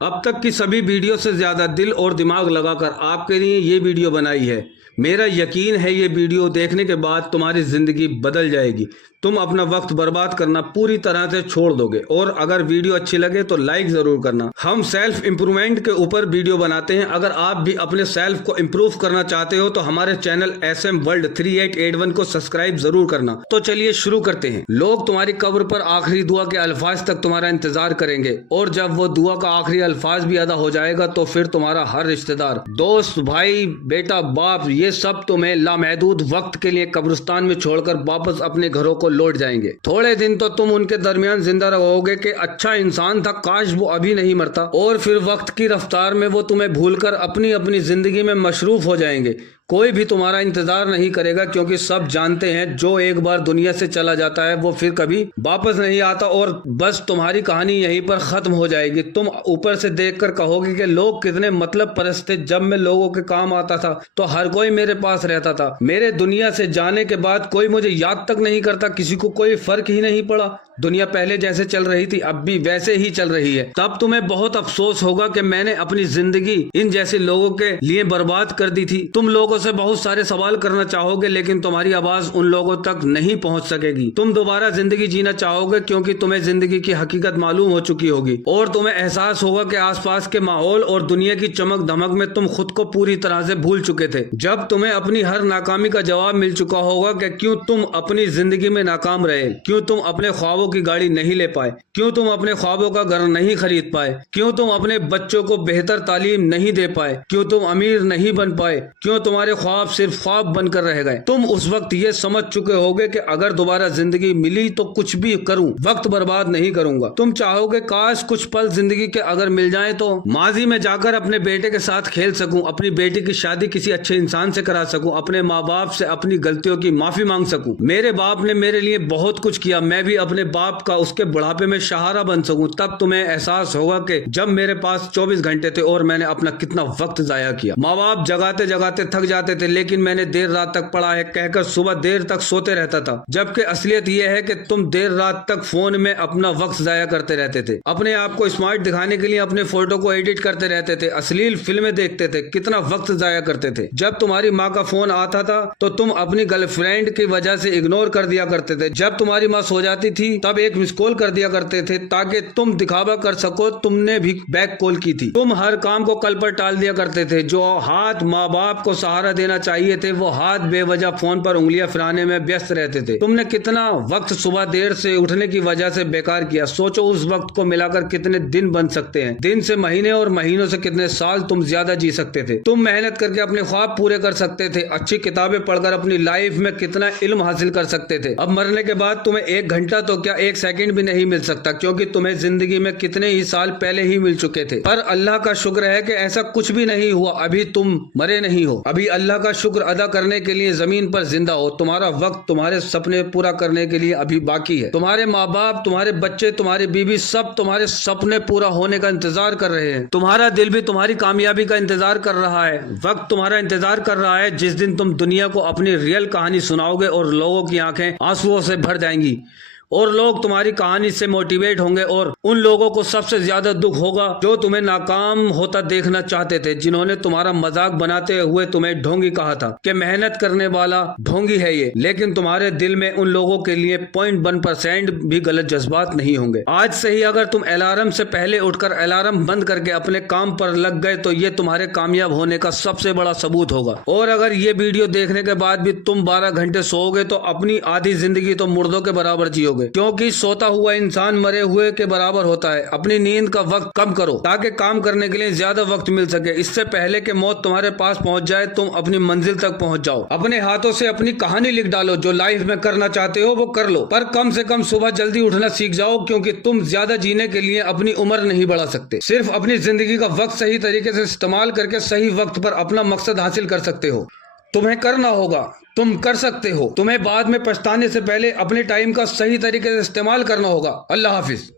अब तक की सभी वीडियो से ज़्यादा दिल और दिमाग लगाकर आपके लिए ये वीडियो बनाई है। मेरा यकीन है ये वीडियो देखने के बाद तुम्हारी ज़िंदगी बदल जाएगी। तुम अपना वक्त बर्बाद करना पूरी तरह से छोड़ दोगे और अगर वीडियो अच्छी लगे तो लाइक ज़रूर करना। हम सेल्फ इम्प्रूवमेंट के ऊपर वीडियो बनाते हैं। अगर आप भी अपने सेल्फ को इम्प्रूव करना चाहते हो तो हमारे चैनल SM World 3881 को सब्सक्राइब ज़रूर करना। तो चलिए शुरू करते हैं। लोग तुम्हारी कब्र पर आखिरी दुआ के अल्फाज तक तुम्हारा इंतजार करेंगे और जब वो दुआ का आखिरी अल्फाज भी अदा हो जाएगा तो फिर तुम्हारा हर रिश्तेदार, दोस्त, भाई, बेटा, बाप, ये सब तुम्हें लामहदूद वक्त के लिए कब्रिस्तान में छोड़कर वापस अपने घरों को लौट जाएंगे। थोड़े दिन तो तुम उनके दरमियान जिंदा रहोगे कि अच्छा इंसान था, काश वो अभी नहीं मरता, और फिर वक्त की रफ्तार में वो तुम्हें भूलकर अपनी अपनी जिंदगी में मशरूफ हो जाएंगे। कोई भी तुम्हारा इंतजार नहीं करेगा क्योंकि सब जानते हैं जो एक बार दुनिया से चला जाता है वो फिर कभी वापस नहीं आता और बस तुम्हारी कहानी यहीं पर खत्म हो जाएगी। तुम ऊपर से देखकर कहोगे कि लोग कितने मतलब परस्त थे। जब मैं लोगों के काम आता था तो हर कोई मेरे पास रहता था। मेरे दुनिया से जाने के बाद कोई मुझे याद तक नहीं करता। किसी को कोई फर्क ही नहीं पड़ा। दुनिया पहले जैसे चल रही थी अब भी वैसे ही चल रही है। तब तुम्हें बहुत अफसोस होगा कि मैंने अपनी जिंदगी इन जैसे लोगों के लिए बर्बाद कर दी थी। तुम लोगों से बहुत सारे सवाल करना चाहोगे लेकिन तुम्हारी आवाज उन लोगों तक नहीं पहुंच सकेगी। तुम दोबारा जिंदगी जीना चाहोगे क्योंकि तुम्हें जिंदगी की हकीकत मालूम हो चुकी होगी और तुम्हें एहसास होगा कि आसपास के माहौल और दुनिया की चमक धमक में तुम खुद को पूरी तरह से भूल चुके थे। जब तुम्हें अपनी हर नाकामी का जवाब मिल चुका होगा कि क्यों तुम अपनी जिंदगी में नाकाम रहे, क्यों तुम अपने ख्वाबों की गाड़ी नहीं ले पाए, क्यों तुम अपने ख्वाबों का घर नहीं खरीद पाए, क्यों तुम अपने बच्चों को बेहतर तालीम नहीं दे पाए, क्यों तुम अमीर नहीं बन पाए, क्यों तुम्हारे ख्वाब सिर्फ ख्वाब बनकर रह गए। तुम उस वक्त ये समझ चुके होगे कि अगर दोबारा जिंदगी मिली तो कुछ भी करूं, वक्त बर्बाद नहीं करूंगा। तुम चाहोगे काश कुछ पल जिंदगी के अगर मिल जाए तो माजी में जाकर अपने बेटे के साथ खेल सकूं, अपनी बेटी की शादी किसी अच्छे इंसान से करा सकूं, अपने माँ बाप से अपनी गलतियों की माफी मांग सकूं। मेरे बाप ने मेरे लिए बहुत कुछ किया, मैं भी अपने बाप का उसके बुढ़ापे में सहारा बन सकूं। तब तुम्हें एहसास होगा कि जब मेरे पास 24 घंटे थे और मैंने अपना कितना वक्त जाया किया। माँ बाप जगाते जगाते थक जाते थे लेकिन मैंने देर रात तक पढ़ा है कहकर सुबह देर तक सोते रहता था। जबकि असलियत यह है कि तुम देर रात तक फोन में अपना वक्त जाया करते रहते थे। अपने आप को स्मार्ट दिखाने के लिए अपने फोटो को एडिट करते रहते थे, अश्लील फिल्में देखते थे, कितना वक्त जाया करते थे। जब तुम्हारी माँ का फोन आता था तो तुम अपनी गर्लफ्रेंड की वजह से इग्नोर कर दिया करते थे। जब तुम्हारी माँ सो जाती थी तब एक मिस कॉल कर दिया करते थे ताकि तुम दिखावा कर सको तुमने भी बैक कॉल की थी। तुम हर काम को कल पर टाल दिया करते थे। जो हाथ माँ बाप को सहारा देना चाहिए थे वो हाथ बेवजह फोन पर उंगलियां फिराने में व्यस्त रहते थे। तुमने कितना वक्त सुबह देर से उठने की वजह से बेकार किया। सोचो उस वक्त को मिलाकर कितने दिन बन सकते हैं। दिन से महीने और महीनों से कितने साल तुम ज्यादा जी सकते थे। तुम मेहनत करके अपने ख्वाब पूरे कर सकते थे। अच्छी किताबें पढ़कर अपनी लाइफ में कितना इल्म हासिल कर सकते थे। अब मरने के बाद तुम्हें 1 घंटा तो क्या 1 सेकंड भी नहीं मिल सकता क्योंकि तुम्हें जिंदगी में कितने ही साल पहले ही मिल चुके थे। पर अल्लाह का शुक्र है कि ऐसा कुछ भी नहीं हुआ। अभी तुम मरे नहीं हो। अभी अल्लाह का शुक्र अदा करने के लिए जमीन पर जिंदा हो। तुम्हारा वक्त तुम्हारे सपने पूरा करने के लिए अभी बाकी है। तुम्हारे माँ बाप, तुम्हारे बच्चे, तुम्हारी बीवी सब तुम्हारे सपने पूरा होने का इंतजार कर रहे हैं। तुम्हारा दिल भी तुम्हारी कामयाबी का इंतजार कर रहा है। वक्त तुम्हारा इंतजार कर रहा है जिस दिन तुम दुनिया को अपनी रियल कहानी सुनाओगे और लोगों की आंखें आंसुओं से भर जाएंगी और लोग तुम्हारी कहानी से मोटिवेट होंगे। और उन लोगों को सबसे ज्यादा दुख होगा जो तुम्हें नाकाम होता देखना चाहते थे, जिन्होंने तुम्हारा मजाक बनाते हुए तुम्हें ढोंगी कहा था कि मेहनत करने वाला ढोंगी है ये। लेकिन तुम्हारे दिल में उन लोगों के लिए 0.1% भी गलत जज्बात नहीं होंगे। आज से ही अगर तुम अलार्म से पहले उठकर अलार्म बंद करके अपने काम पर लग गए तो ये तुम्हारे कामयाब होने का सबसे बड़ा सबूत होगा। और अगर ये वीडियो देखने के बाद भी तुम 12 घंटे सोओगे तो अपनी आधी जिंदगी तो मुर्दों के बराबर जियोगे, क्योंकि सोता हुआ इंसान मरे हुए के बराबर होता है। अपनी नींद का वक्त कम करो ताकि काम करने के लिए ज्यादा वक्त मिल सके। इससे पहले कि मौत तुम्हारे पास पहुंच जाए तुम अपनी मंजिल तक पहुंच जाओ। अपने हाथों से अपनी कहानी लिख डालो। जो लाइफ में करना चाहते हो वो कर लो, पर कम से कम सुबह जल्दी उठना सीख जाओ क्योंकि तुम ज्यादा जीने के लिए अपनी उम्र नहीं बढ़ा सकते। सिर्फ अपनी जिंदगी का वक्त सही तरीके से इस्तेमाल करके सही वक्त पर अपना मकसद हासिल कर सकते हो। तुम्हें करना होगा, तुम कर सकते हो। तुम्हें बाद में पछताने से पहले अपने टाइम का सही तरीके से इस्तेमाल करना होगा। अल्लाह हाफिज।